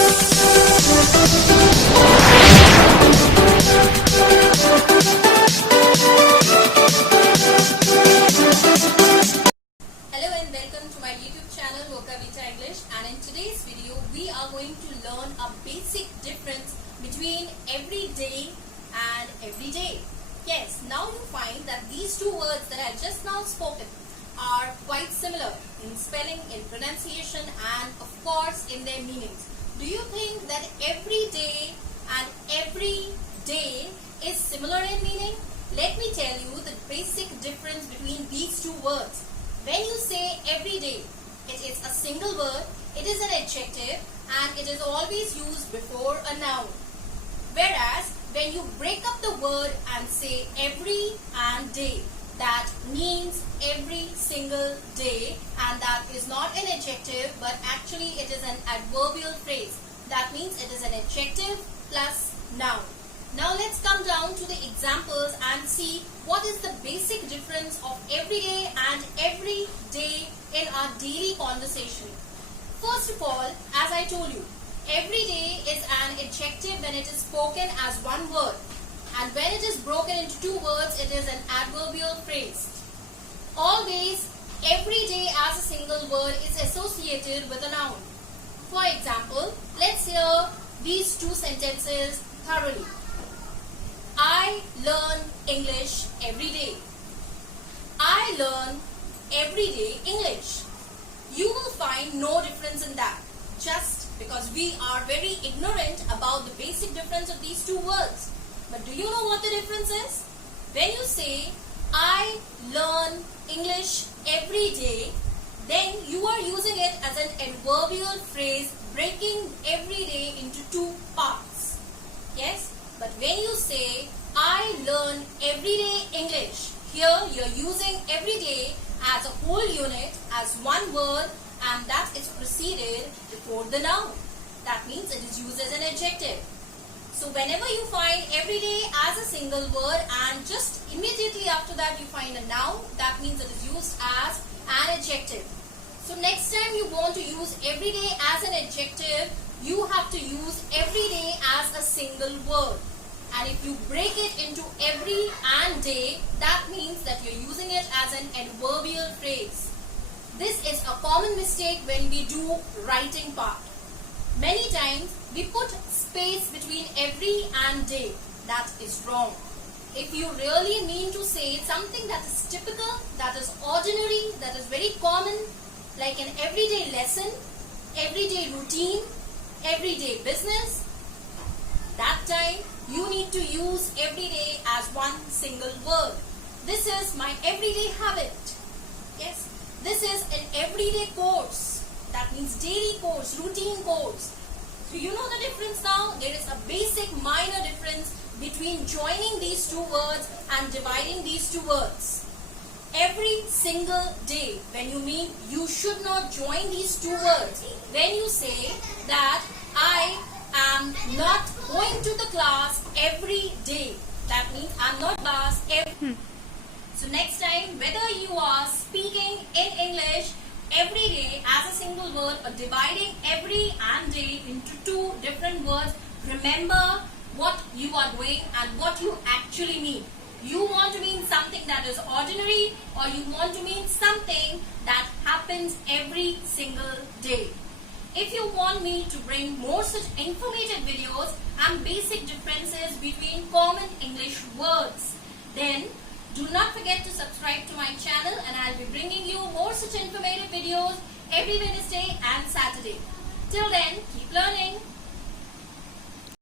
Hello and welcome to my YouTube channel Vocavita English, and in today's video we are going to learn a basic difference between everyday and everyday. Yes, now you find that these two words that I just now spoken are quite similar in spelling, in pronunciation, and of course in their meanings. Do you think that everyday and every day is similar in meaning? Let me tell you the basic difference between these two words. When you say everyday, it is a single word, it is an adjective, and it is always used before a noun. Whereas when you break up the word and say every and day, that means every single day, and that is not an adjective but actually it is an adverbial phrase. That means it is an adjective plus noun. Now let's come down to the examples and see what is the basic difference of everyday and every day in our daily conversation. First of all, as I told you, every day is an adjective when it is spoken as one word, and when it is broken into two words, it is an adverbial phrase. Always, every day as a single word is associated with a noun. For example, let's hear these two sentences thoroughly. I learn English every day. I learn everyday English. You will find no difference in that, just because we are very ignorant about the basic difference of these two words. But do you know what the difference is? When you say, I learn English every day, then you are using it as an adverbial phrase, breaking every day into two parts. Yes? But when you say, I learn everyday English, here you are using everyday as a whole unit, as one word, and that is preceded before the noun. That means it is used as an adjective. So whenever you find everyday as a single word and just immediately after that you find a noun, that means it is used as an adjective. So next time you want to use everyday as an adjective, you have to use everyday as a single word. And if you break it into every and day, that means that you're using it as an adverbial phrase. This is a common mistake when we do writing part. Many times we put space between every and day. That is wrong. If you really mean to say something that is typical, that is ordinary, that is very common, like an everyday lesson, everyday routine, everyday business, that time you need to use everyday as one single word. This is my everyday habit. Yes, this is an everyday course. That means daily course, routine course. So you know the difference now? There is a basic minor difference between joining these two words and dividing these two words. Every single day, when you mean you should not join these two words. When you say that I am not going to the class every day, that means I am not class every. So next time, whether you are speaking in English every day as a single word or dividing every and day into two different words, remember what you are doing and what you actually mean. You want to mean something that is ordinary, or you want to mean something that happens every single day. If you want me to bring more such informative videos and basic differences between common English words, then do not forget to subscribe to my channel, and I'll be bringing you more such informative videos every Wednesday and Saturday. Till then, keep learning.